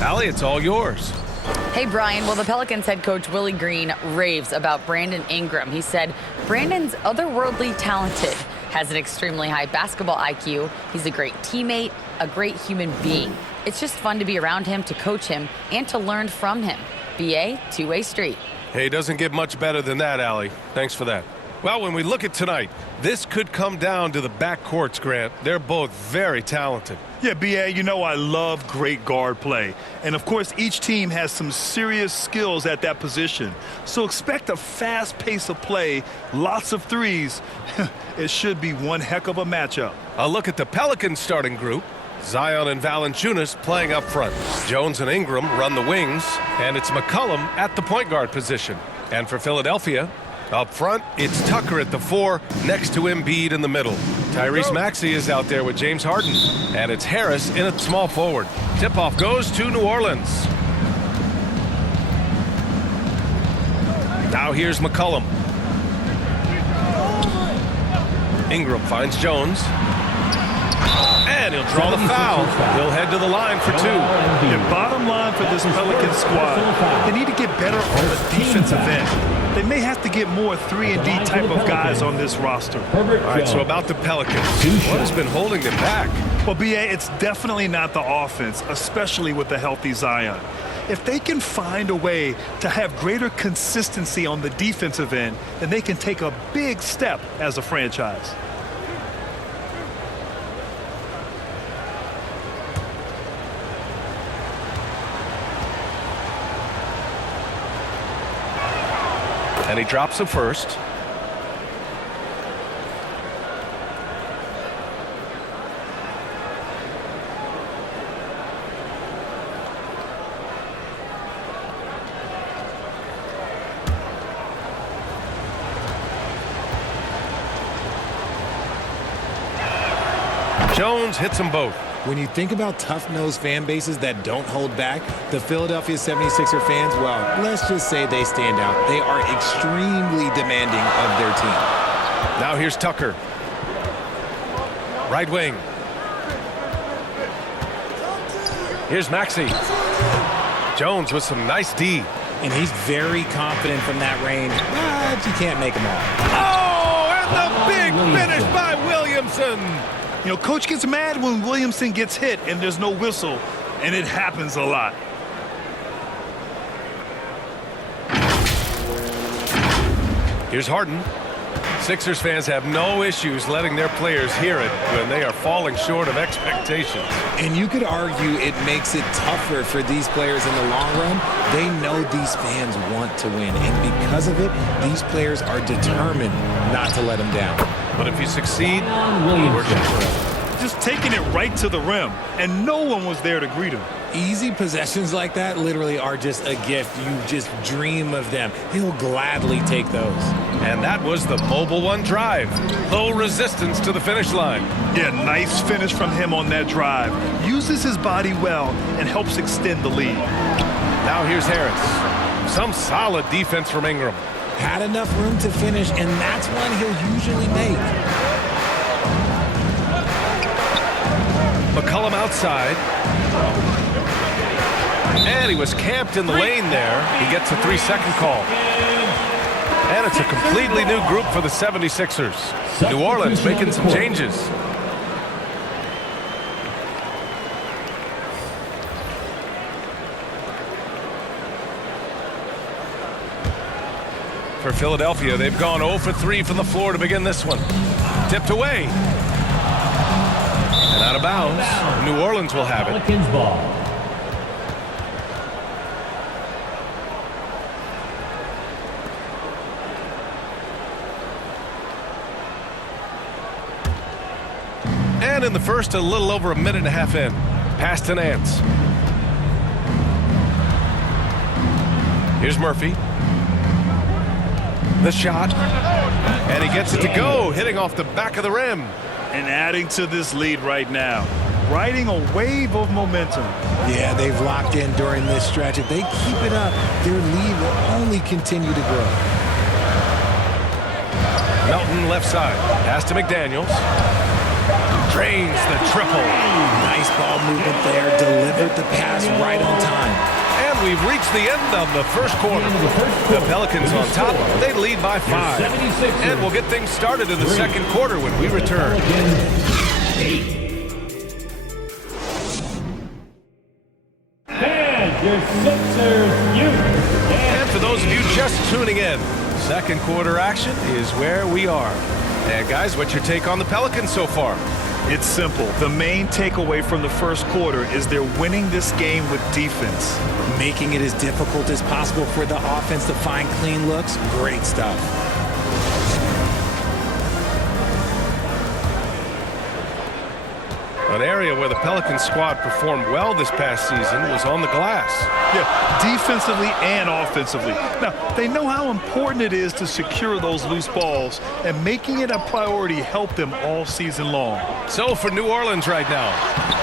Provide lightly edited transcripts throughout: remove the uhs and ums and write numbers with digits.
Allie, it's all yours. Hey, Brian. Well, the Pelicans head coach Willie Green raves about Brandon Ingram. He said, Brandon's otherworldly talented, has an extremely high basketball IQ. He's a great teammate, a great human being. It's just fun to be around him, to coach him, and to learn from him. BA, two-way street. Hey, doesn't get much better than that, Allie. Thanks for that. Well, when we look at tonight, this could come down to the backcourts, Grant. They're both very talented. Yeah, B.A., you know I love great guard play. And, of course, each team has some serious skills at that position. So expect a fast pace of play, lots of threes. It should be one heck of a matchup. A look at the Pelicans starting group. Zion and Valanciunas playing up front. Jones and Ingram run the wings, and it's McCollum at the point guard position. And for Philadelphia, up front, it's Tucker at the 4, next to Embiid in the middle. Tyrese Maxey is out there with James Harden, and it's Harris in at small forward. Tip-off goes to New Orleans. Now here's McCollum. Ingram finds Jones. And he'll draw the foul. He'll head to the line for 2. The bottom line for this Pelican squad, they need to get better on the defensive end. They may have to get more 3-and-D type of guys on this roster. All right, so about the Pelicans, what has been holding them back? Well, B.A., it's definitely not the offense, especially with the healthy Zion. If they can find a way to have greater consistency on the defensive end, then they can take a big step as a franchise. And he drops the first. Jones hits them both. When you think about tough-nosed fan bases that don't hold back, the Philadelphia 76er fans, well, let's just say they stand out. They are extremely demanding of their team. Now here's Tucker. Right wing. Here's Maxey. Jones with some nice D. And he's very confident from that range, but you can't make him all. Oh, and the big finish by Williamson. You know, Coach gets mad when Williamson gets hit and there's no whistle, and it happens a lot. Here's Harden. Sixers fans have no issues letting their players hear it when they are falling short of expectations. And you could argue it makes it tougher for these players in the long run. They know these fans want to win, and because of it, these players are determined not to let them down. But if you succeed, worship forever. Just taking it right to the rim, and no one was there to greet him. Easy possessions like that literally are just a gift. You just dream of them. He'll gladly take those. And that was the Mobile One drive. Low resistance to the finish line. Yeah, nice finish from him on that drive. Uses his body well and helps extend the lead. Now here's Harris. Some solid defense from Ingram. Had enough room to finish, and that's one he'll usually make. McCollum outside. And he was camped in the lane there. He gets a 3-second call. And it's a completely new group for the 76ers. New Orleans making some changes. For Philadelphia, they've gone 0 for 3 from the floor to begin this one. Tipped away. And out of bounds. New Orleans will have it. Pelicans ball. And in the first, a little over a minute and a half in. Pass to Nance. Here's Murphy. The shot. And he gets it to go, hitting off the back of the rim. And adding to this lead right now. Riding a wave of momentum. Yeah, they've locked in during this stretch. If they keep it up, their lead will only continue to grow. Melton left side. Pass to McDaniels. drains the triple. Nice ball movement there. Delivered the pass right on time. And we've reached the end of the first quarter. The Pelicans on top. They lead by 5. And we'll get things started in the second quarter when we return. And your Sixers youth. And for those of you just tuning in, second quarter action is where we are. And guys, what's your take on the Pelicans so far? It's simple. The main takeaway from the first quarter is they're winning this game with defense. Making it as difficult as possible for the offense to find clean looks. Great stuff. An area where the Pelicans squad performed well this past season was on the glass. Yeah, defensively and offensively. Now, they know how important it is to secure those loose balls, and making it a priority helped them all season long. So for New Orleans right now,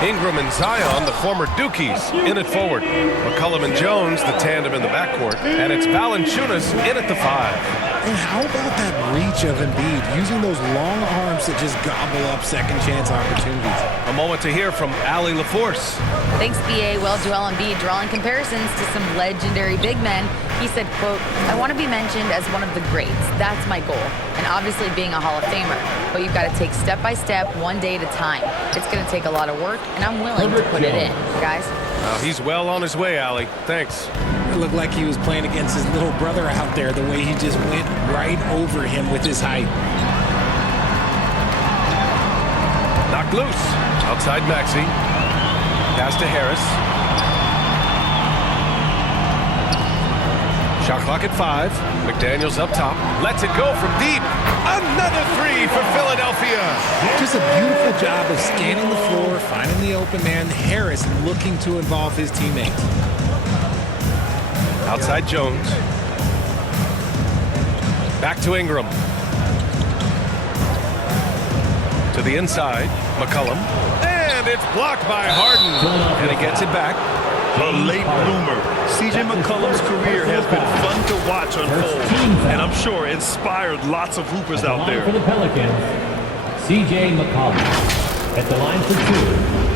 Ingram and Zion, the former Dukies, in at forward. McCollum and Jones, the tandem in the backcourt. And it's Valanciunas in at the 5. And how about that reach of Embiid, using those long arms to just gobble up second chance opportunities? A moment to hear from Allie LaForce. Thanks, BA. Well, Joel Embiid drawing comparisons to some legendary big men. He said, quote, "I want to be mentioned as one of the greats. That's my goal. And obviously being a Hall of Famer. But you've got to take step by step, one day at a time. It's going to take a lot of work, and I'm willing to put it in, guys." He's well on his way, Allie. Thanks. It looked like he was playing against his little brother out there, the way he just went right over him with his height. Knocked loose. Outside Maxey. Pass to Harris. Shot clock at 5. McDaniels up top. Lets it go from deep. Another 3 for Philadelphia. Just a beautiful job of scanning the floor, finding the open man. Harris looking to involve his teammates. Outside Jones. Back to Ingram. To the inside. McCollum. And it's blocked by Harden. And he gets it back. A late bloomer. C.J. McCollum's career has been fun to watch unfold, and I'm sure inspired lots of hoopers out there. For the Pelicans, C.J. McCollum at the line for 2.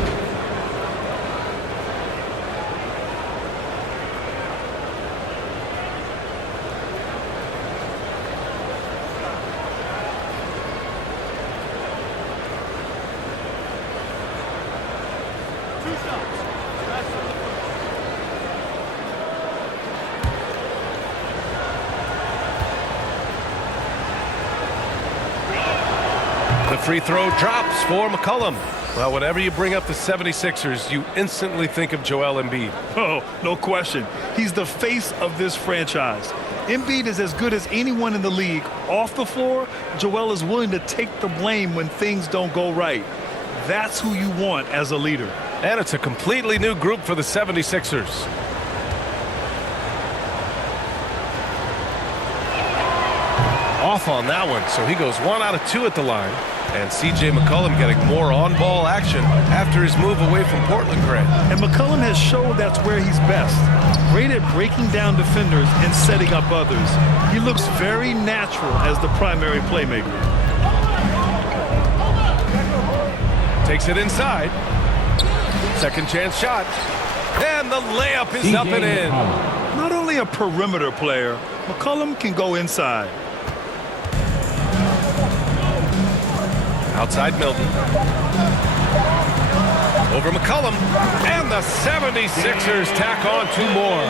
The free throw drops for McCollum. Well, whenever you bring up the 76ers, you instantly think of Joel Embiid. Oh, no question. He's the face of this franchise. Embiid is as good as anyone in the league. Off the floor, Joel is willing to take the blame when things don't go right. That's who you want as a leader. And it's a completely new group for the 76ers. Off on that one, so he goes 1 out of 2 at the line. And C.J. McCollum getting more on-ball action after his move away from Portland Grant. And McCollum has showed that's where he's best. Great at breaking down defenders and setting up others. He looks very natural as the primary playmaker. Takes it inside. Second chance shot. And the layup is up and in. Not only a perimeter player, McCollum can go inside. Outside Milton. Over McCollum. And the 76ers tack on 2 more.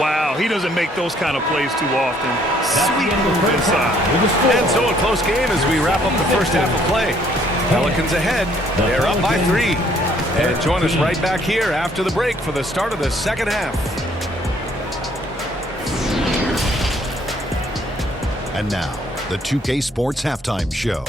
Wow, he doesn't make those kind of plays too often. Sweet move inside. And so a close game as we wrap up the first half of play. Pelicans ahead. They're up by 3. And join us right back here after the break for the start of the second half. And now, the 2K Sports Halftime Show.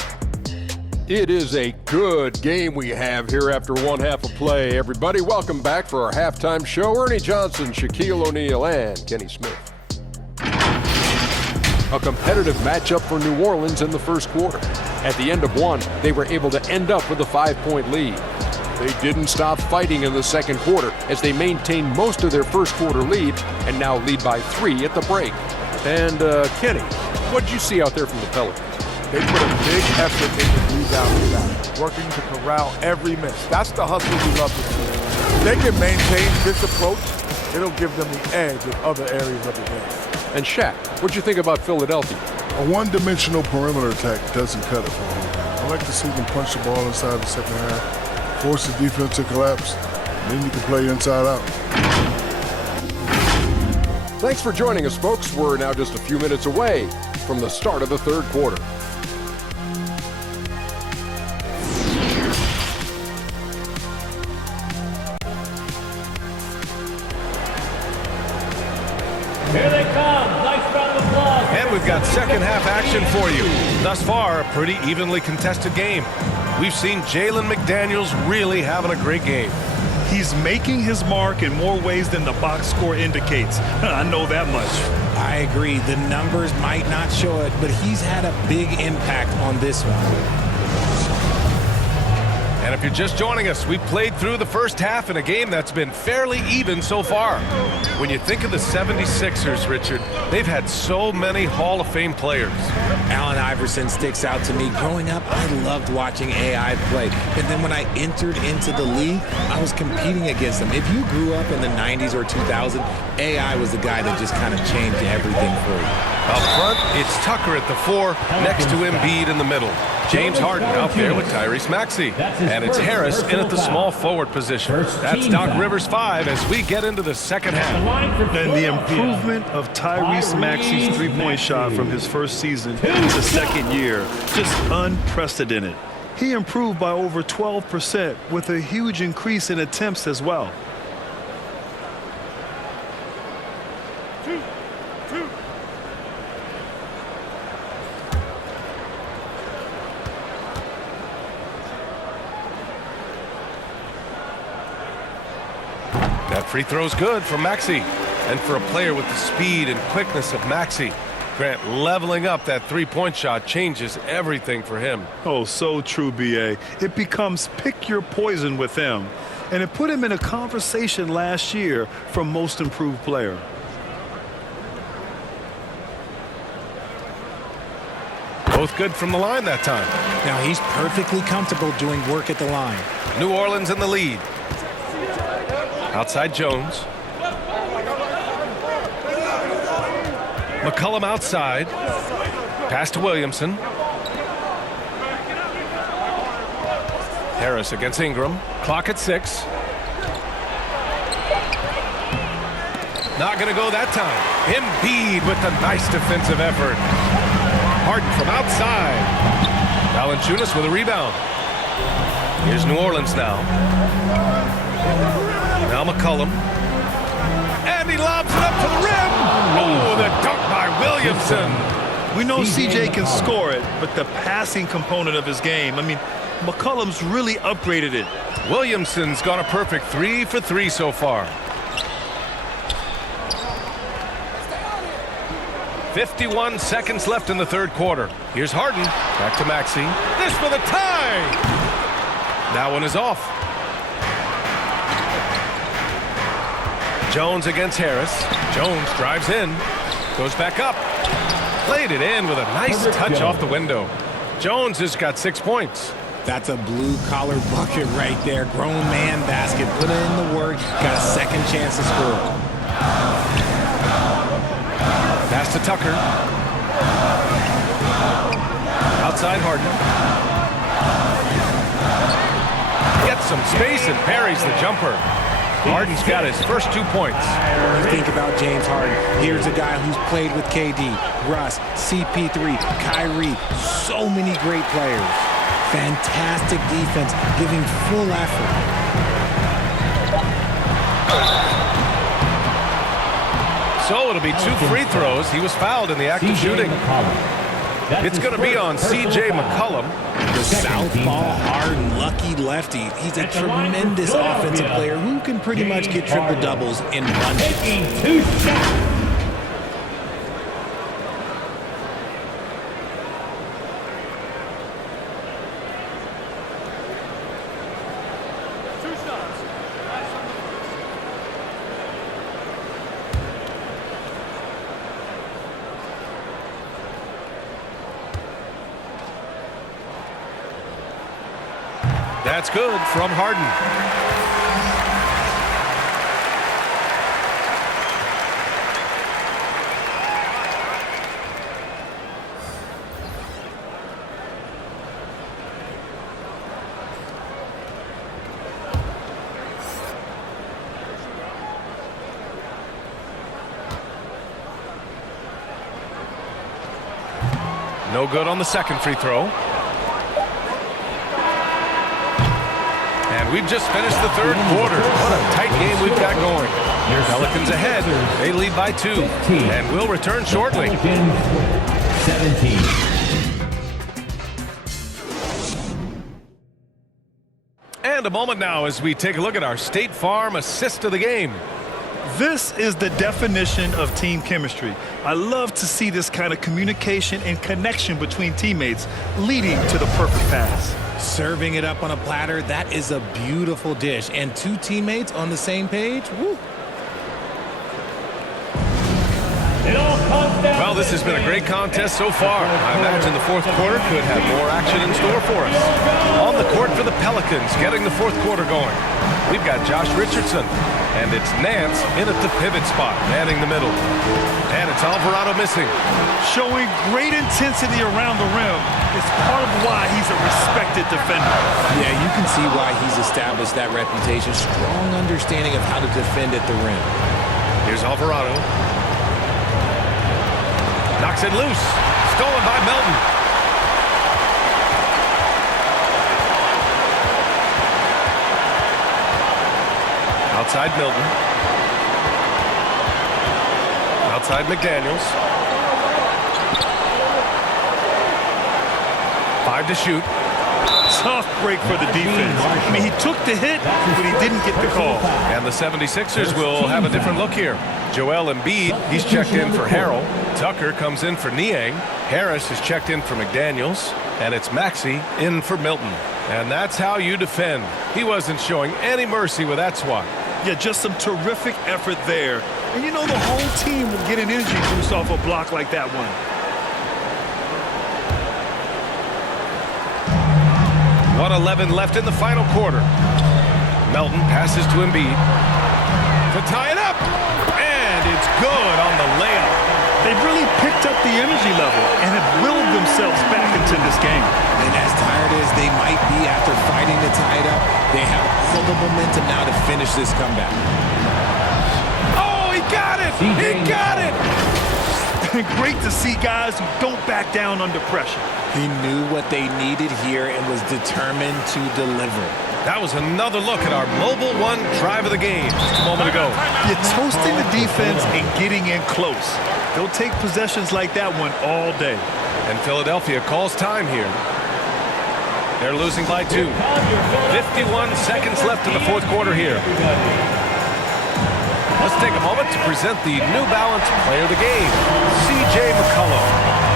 It is a good game we have here after one half of play. Everybody, welcome back for our halftime show. Ernie Johnson, Shaquille O'Neal, and Kenny Smith. A competitive matchup for New Orleans in the first quarter. At the end of one, they were able to end up with a 5-point lead. They didn't stop fighting in the second quarter as they maintained most of their first quarter lead and now lead by 3 at the break. And Kenny, what did you see out there from the Pelicans? They put a big effort into rebounding back, working to corral every miss. That's the hustle we love to see. If they can maintain this approach, it'll give them the edge in other areas of the game. And Shaq, what'd you think about Philadelphia? A one-dimensional perimeter attack doesn't cut it for a whole game. I like to see them punch the ball inside the second half, force the defense to collapse, and then you can play inside out. Thanks for joining us, folks. We're now just a few minutes away from the start of the third quarter. Here they come. Nice round of applause. And we've got second half action for you. Thus far, a pretty evenly contested game. We've seen Jalen McDaniels really having a great game. He's making his mark in more ways than the box score indicates. I know that much. I agree. The numbers might not show it, but he's had a big impact on this one. And if you're just joining us, we've played through the first half in a game that's been fairly even so far. When you think of the 76ers, Richard, they've had so many Hall of Fame players. Allen Iverson sticks out to me. Growing up, I loved watching AI play. And then when I entered into the league, I was competing against him. If you grew up in the 90s or 2000, AI was the guy that just kind of changed everything for you. Up front, it's Tucker at the 4, next to Embiid in the middle. James Harden out there with Tyrese Maxey. And it's Harris in at the small forward position. That's Doc Rivers 5 as we get into the second half. And the improvement of Tyrese Maxey's three-point shot from his first season to second year, just unprecedented. He improved by over 12% with a huge increase in attempts as well. That free throw's good for Maxey. And for a player with the speed and quickness of Maxey, Grant, leveling up that three-point shot changes everything for him. Oh, so true, B.A. It becomes pick your poison with him. And it put him in a conversation last year for most improved player. Both good from the line that time. Now he's perfectly comfortable doing work at the line. New Orleans in the lead. Outside Jones. McCollum outside. Pass to Williamson. Harris against Ingram. Clock at 6. Not going to go that time. Embiid with the nice defensive effort. Harden from outside. Valanciunas with a rebound. Here's New Orleans now. Now McCollum. And he lobs it up to the rim. Oh, the dunk by Williamson. We know CJ can score it, but the passing component of his game, I mean, McCollum's really upgraded it. Williamson's got a perfect 3 for 3 so far. 51 seconds left in the third quarter. Here's Harden. Back to Maxey. This for the tie. That one is off. Jones against Harris. Jones drives in. Goes back up. Played it in with a nice touch off the window. Jones has got 6 points. That's a blue-collar bucket right there. Grown man basket. Put in the work. Got a second chance to score. Pass to Tucker. Outside Harden. Gets some space and parries the jumper. Harden's got his first 2 points. You think about James Harden. Here's a guy who's played with KD, Russ, CP3, Kyrie. So many great players. Fantastic defense, giving full effort. So it'll be 2 free throws. He was fouled in the act of shooting. It's going to be on C.J. McCollum. The southpaw, hard, and lucky lefty. He's a tremendous offensive player who can pretty much get triple-doubles in bunches. That's good from Harden. No good on the second free throw. And we've just finished the third quarter. What a tight game we've got going. Pelicans ahead. They lead by 2. And we'll return shortly. 17. And a moment now as we take a look at our State Farm assist of the game. This is the definition of team chemistry. I love to see this kind of communication and connection between teammates leading to the perfect pass. Serving it up on a platter, that is a beautiful dish. And 2 teammates on the same page, woo. Well, this has been a great contest so far. I imagine the fourth quarter could have more action in store for us. On the court for the Pelicans, getting the fourth quarter going. We've got Josh Richardson, and it's Nance in at the pivot spot, manning the middle. And it's Alvarado missing. Showing great intensity around the rim is part of why he's a respected defender. Yeah, you can see why he's established that reputation. Strong understanding of how to defend at the rim. Here's Alvarado. Knocks it loose. Stolen by Melton. Outside Milton. Outside McDaniels. 5 to shoot. Tough break for the defense. I mean, he took the hit, but he didn't get the call. And the 76ers will have a different look here. Joel Embiid, he's checked in for Harrell. Tucker comes in for Niang. Harris is checked in for McDaniels. And it's Maxey in for Milton. And that's how you defend. He wasn't showing any mercy with that swat. Yeah, just some terrific effort there. And you know the whole team will get an energy boost off a block like that one. .11 left in the final quarter. Melton passes to Embiid to tie it up. And it's good on the layup. They've really picked up the energy level and have willed themselves back into this game. And as tired as they might be after fighting to tie it up, they have all the momentum now to finish this comeback. Oh, he got it! He got it! Great to see guys who don't back down under pressure. He knew what they needed here and was determined to deliver. That was another look at our Mobile One drive of the game just a moment ago. You're toasting the defense and getting in close. They'll take possessions like that one all day. And Philadelphia calls time here. They're losing by 2. 51 seconds left in the fourth quarter here. Let's take a moment to present the New Balance Player of the Game, C.J. McCollum.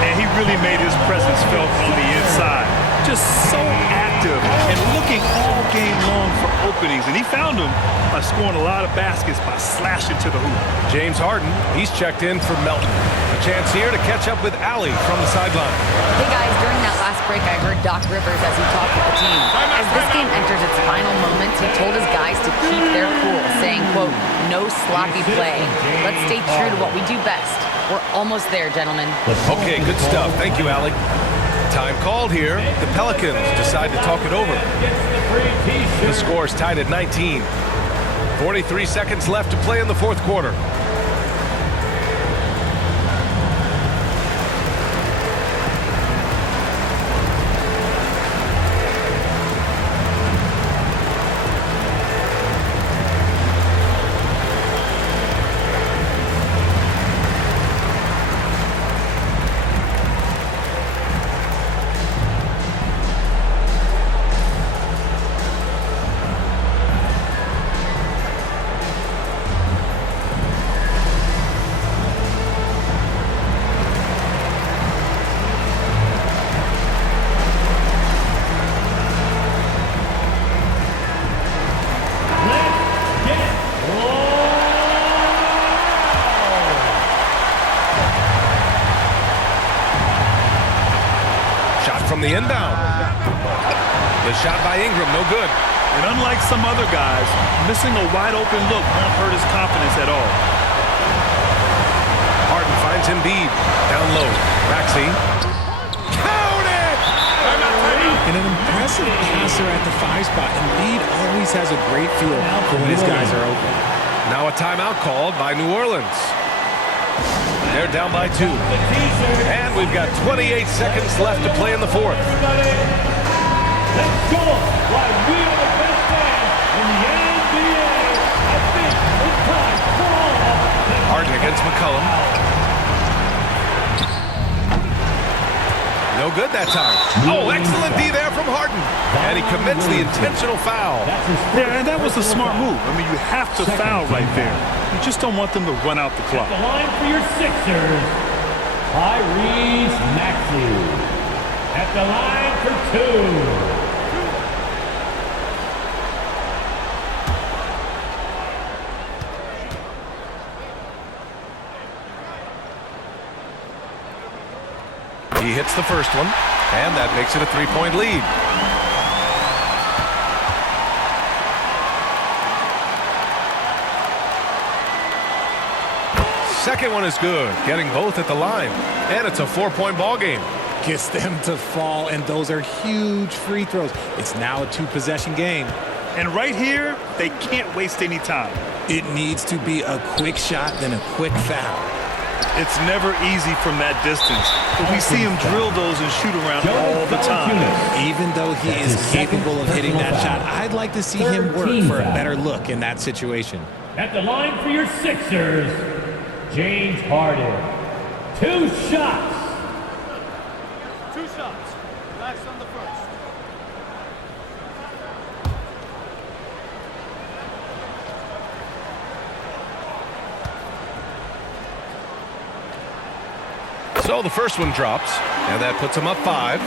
And he really made his presence felt on the inside. Just so active and looking all game long for openings. And he found them by scoring a lot of baskets by slashing to the hoop. James Harden, he's checked in for Melton. A chance here to catch up with Allie from the sideline. Hey guys, during that last break, I heard Doc Rivers as he talked with the team. As this game enters its final moments, he told his guys to keep their cool, saying, quote, "No sloppy play. Let's stay true to what we do best. We're almost there, gentlemen." Okay, good stuff. Thank you, Allie. Time called here. The Pelicans decide to talk it over. The score is tied at 19. 43 seconds left to play in the fourth quarter. The shot by Ingram, no good. And unlike some other guys, missing a wide-open look won't hurt his confidence at all. Harden finds Embiid. Down low. Maxey. Count it! And an impressive passer at the 5 spot. Embiid always has a great feel for when his guys are open. Now a timeout called by New Orleans. They're down by 2. And we've got 28 seconds left to play in the fourth. Let's go! Why we are the best fans in the NBA. I think it's time for all. Harden against McCollum. No good that time. Oh, excellent D there from Harden. And he commits the intentional foul. Yeah, and that was a smart move. I mean, you have to foul right there. You just don't want them to run out the clock. The line for your Sixers, Tyrese Maxey. At the line for 2. He hits the first one, and that makes it a 3-point lead. Second one is good, getting both at the line, and it's a 4-point ball game. Gets them to fall, and those are huge free throws. It's now a 2-possession game. And right here, they can't waste any time. It needs to be a quick shot, then a quick foul. It's never easy from that distance, but we see him drill those and shoot around all the time. Even though he is capable of hitting that shot, I'd like to see him work for a better look in that situation. At the line for your Sixers, James Harden. 2 shots. 2 shots. Relax on the first. So the first one drops, and that puts him up 5.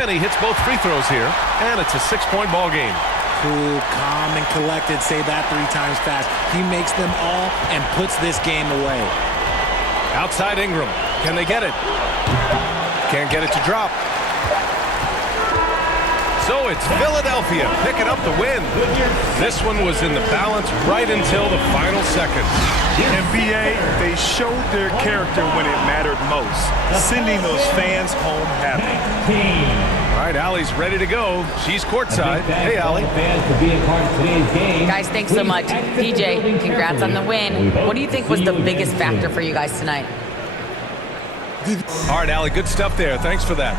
And he hits both free throws here, and it's a 6-point ball game. Cool, calm, and collected. Say that 3 times fast. He makes them all and puts this game away. Outside Ingram. Can they get it? Can't get it to drop. So it's Philadelphia picking up the win. This one was in the balance right until the final seconds. NBA, they showed their character when it mattered most, sending those fans home happy. All right, Allie's ready to go. She's courtside. Hey, Allie. Guys, thanks so much. DJ, congrats on the win. What do you think was the biggest factor for you guys tonight? All right, Allie, good stuff there. Thanks for that.